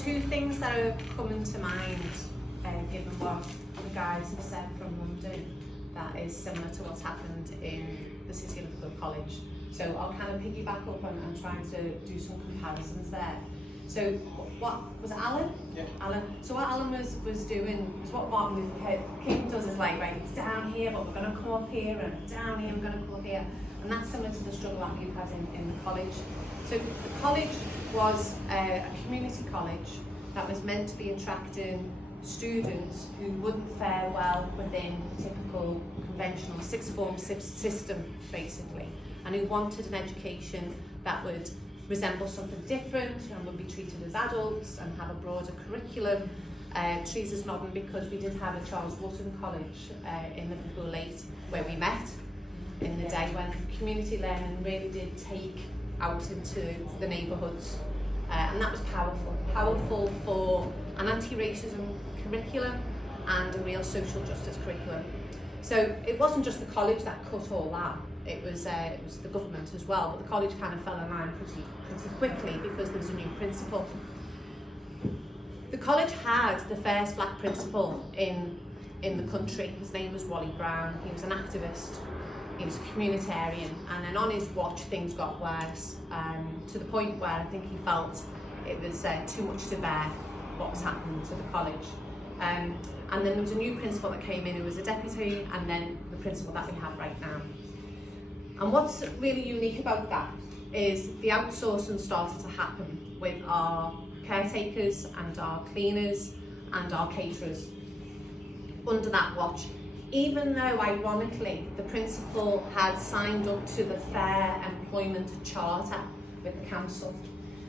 two things that are coming to mind, given what the guys have said from London, that is similar to what's happened in the City of Liverpool College. So I'll kind of piggyback up and try to do some comparisons there. So what was it, Alan? Yeah. Alan. So what Alan was doing was what Martin Luther King does, is like, right, it's down here, but we're going to come up here, and down here, we're going to come up here. And that's similar to the struggle that we've had in the college. So the college was a community college that was meant to be attracting students who wouldn't fare well within the typical conventional sixth form system, basically, and who wanted an education that would resemble something different and would be treated as adults and have a broader curriculum. Trees is nodding because we did have a Charles Woolton College in Liverpool Late where we met in the day when community learning really did take out into the neighbourhoods, and that was powerful for an anti-racism curriculum and a real social justice curriculum. So it wasn't just the college that cut all that, it was the government as well, but the college kind of fell in line pretty quickly because there was a new principal. The college had the first black principal in the country. His name was Wally Brown. He was an activist, he was a communitarian, and then on his watch things got worse, to the point where I think he felt it was too much to bear what was happening to the college. And then there was a new principal that came in who was a deputy, and then the principal that we have right now. And what's really unique about that is the outsourcing started to happen with our caretakers and our cleaners and our caterers under that watch, even though ironically the principal had signed up to the Fair Employment Charter with the council.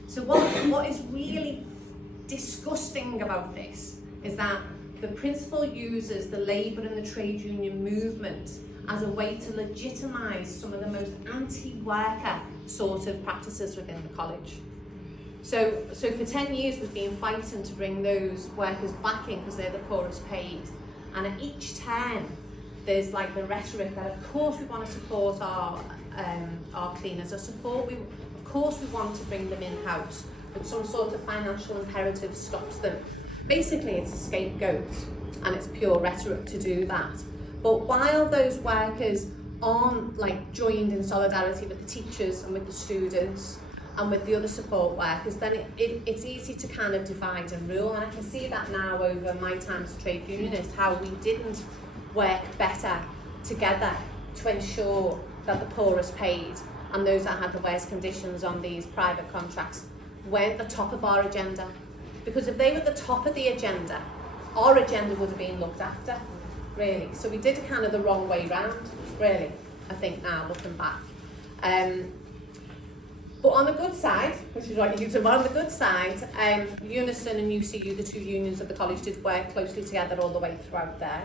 So what is really disgusting about this is that the principal uses the labour and the trade union movement as a way to legitimise some of the most anti-worker sort of practices within the college. So for 10 years we've been fighting to bring those workers back in because they're the poorest paid. And at each turn, there's like the rhetoric that of course we want to support our cleaners, of course we want to bring them in-house, but some sort of financial imperative stops them. Basically it's a scapegoat and it's pure rhetoric to do that. But while those workers aren't like joined in solidarity with the teachers and with the students and with the other support workers, then it's easy to kind of divide and rule. And I can see that now over my time as a trade unionist, how we didn't work better together to ensure that the poorest paid and those that had the worst conditions on these private contracts weren't the top of our agenda. Because if they were the top of the agenda, our agenda would have been looked after, really. So we did it kind of the wrong way round, really, I think now, looking back. But on the good side, which is what you do, on the good side, Unison and UCU, the two unions of the college, did work closely together all the way throughout there.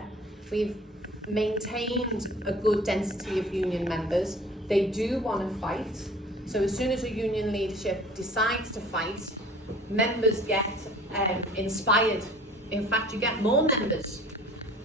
We've maintained a good density of union members. They do want to fight. So as soon as a union leadership decides to fight, members get inspired. In fact, you get more members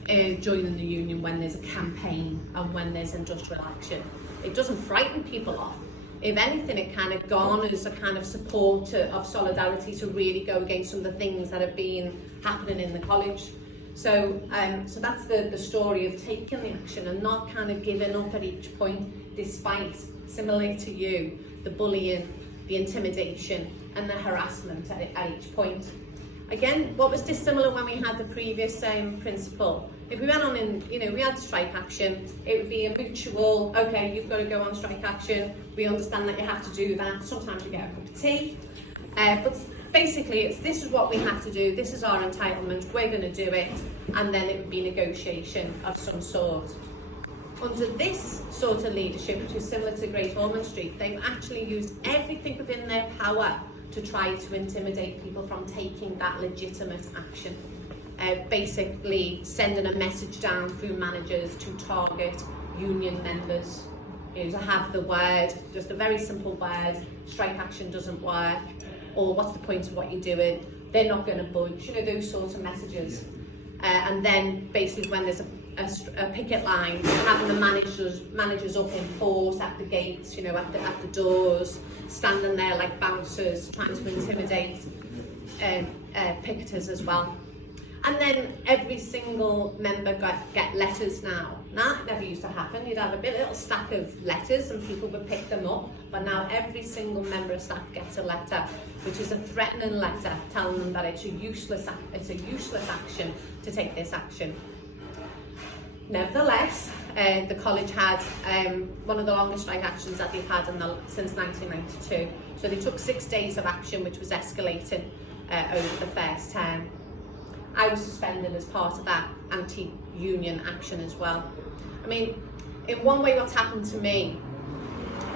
joining the union when there's a campaign and when there's industrial action. It doesn't frighten people off. If anything, it kind of garners a kind of support of solidarity to really go against some of the things that have been happening in the college. So that's the story of taking the action and not kind of giving up at each point, despite, similarly to you, the bullying, the intimidation and the harassment at each point. Again, what was dissimilar when we had the previous principal? If we went on in, we had strike action, it would be a mutual, okay, you've got to go on strike action, we understand that you have to do that, sometimes you get a cup of tea, but basically this is what we have to do, this is our entitlement, we're going to do it, and then it would be negotiation of some sort. Under this sort of leadership, which is similar to Great Ormond Street, they've actually used everything within their power to try to intimidate people from taking that legitimate action. Basically sending a message down through managers to target union members, to have the word, just a very simple word, strike action doesn't work, or what's the point of what you're doing, they're not going to budge, those sorts of messages. And then basically when there's a picket line, having the managers up in force at the gates, at the doors, standing there like bouncers, trying to intimidate picketers as well. And then every single member get letters now. That never used to happen. You'd have a little stack of letters and people would pick them up. But now every single member of staff gets a letter, which is a threatening letter telling them that it's a useless action to take this action. Nevertheless, the college had one of the longest strike actions that they've had since 1992. So they took 6 days of action, which was escalating over the first term. I was suspended as part of that anti-union action as well. I mean, in one way what's happened to me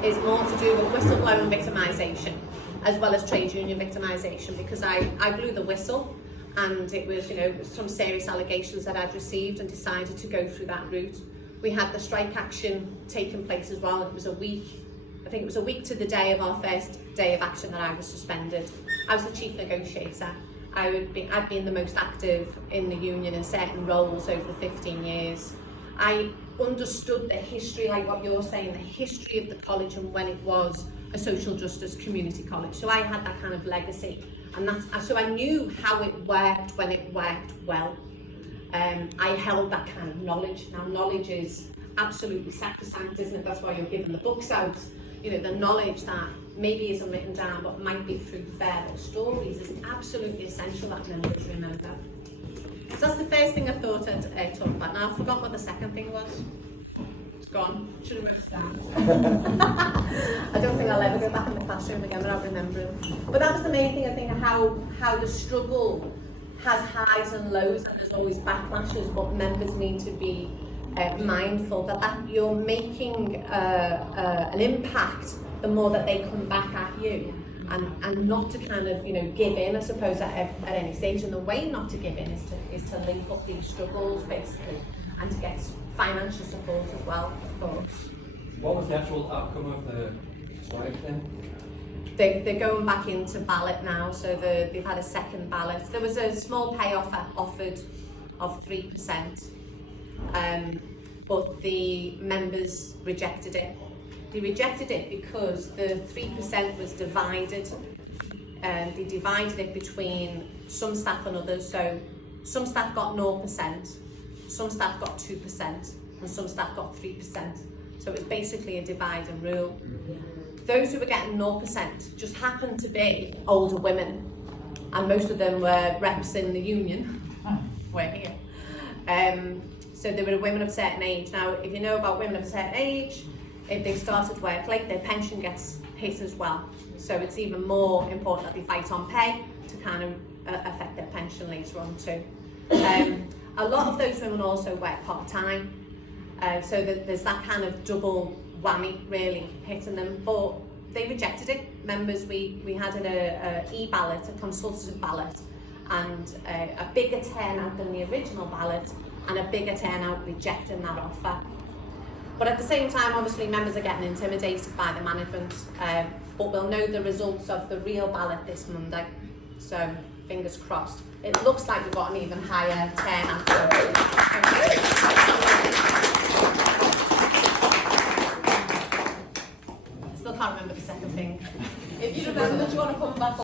is more to do with whistleblowing victimisation as well as trade union victimisation, because I blew the whistle and it was, you know, some serious allegations that I'd received and decided to go through that route. We had the strike action taking place as well. It was a week, I think it was a week to the day of our first day of action that I was suspended. I was the chief negotiator. I'd been the most active in the union in certain roles over the 15 years. I understood the history, like what you're saying, the history of the college and when it was a social justice community college. So I had that kind of legacy, and so I knew how it worked when it worked well. I held that kind of knowledge. Now, knowledge is absolutely sacrosanct, isn't it? That's why you're giving the books out. You know, the knowledge that maybe isn't written down but might be through verbal stories is absolutely essential that members remember. So that's the first thing I thought I'd talk about. Now I forgot what the second thing was. It's gone. Should have written it down. I don't think I'll ever go back in the classroom again without remembering. But that was the main thing, I think, how the struggle has highs and lows, and there's always backlashes, but members need to be mindful that you're making an impact the more that they come back at you, and not to kind of, you know, give in, I suppose, at any stage. And the way not to give in is to link up these struggles basically, and to get financial support as well, of course. What was the actual outcome of the strike then? They're going back into ballot now, so they've had a second ballot. There was a small payoff offered of 3%, but the members rejected it. They rejected it because the 3% was divided. They divided it between some staff and others. So some staff got 0%, some staff got 2%, and some staff got 3%. So it was basically a divide and rule. Those who were getting 0% just happened to be older women, and most of them were reps in the union. We're here. So they were women of a certain age. Now, if you know about women of a certain age, if they started work late, their pension gets hit as well. So it's even more important that they fight on pay to kind of affect their pension later on too. A lot of those women also work part-time, so there's that kind of double whammy really hitting them, but they rejected it. Members, we had an e-ballot, a consultative ballot, and a bigger turnout than the original ballot, and a bigger turnout rejecting that offer. But at the same time, obviously, members are getting intimidated by the management, but we'll know the results of the real ballot this Monday, so fingers crossed. It looks like we've got an even higher turnout. I still can't remember the second thing. If you remember, do you want to come back?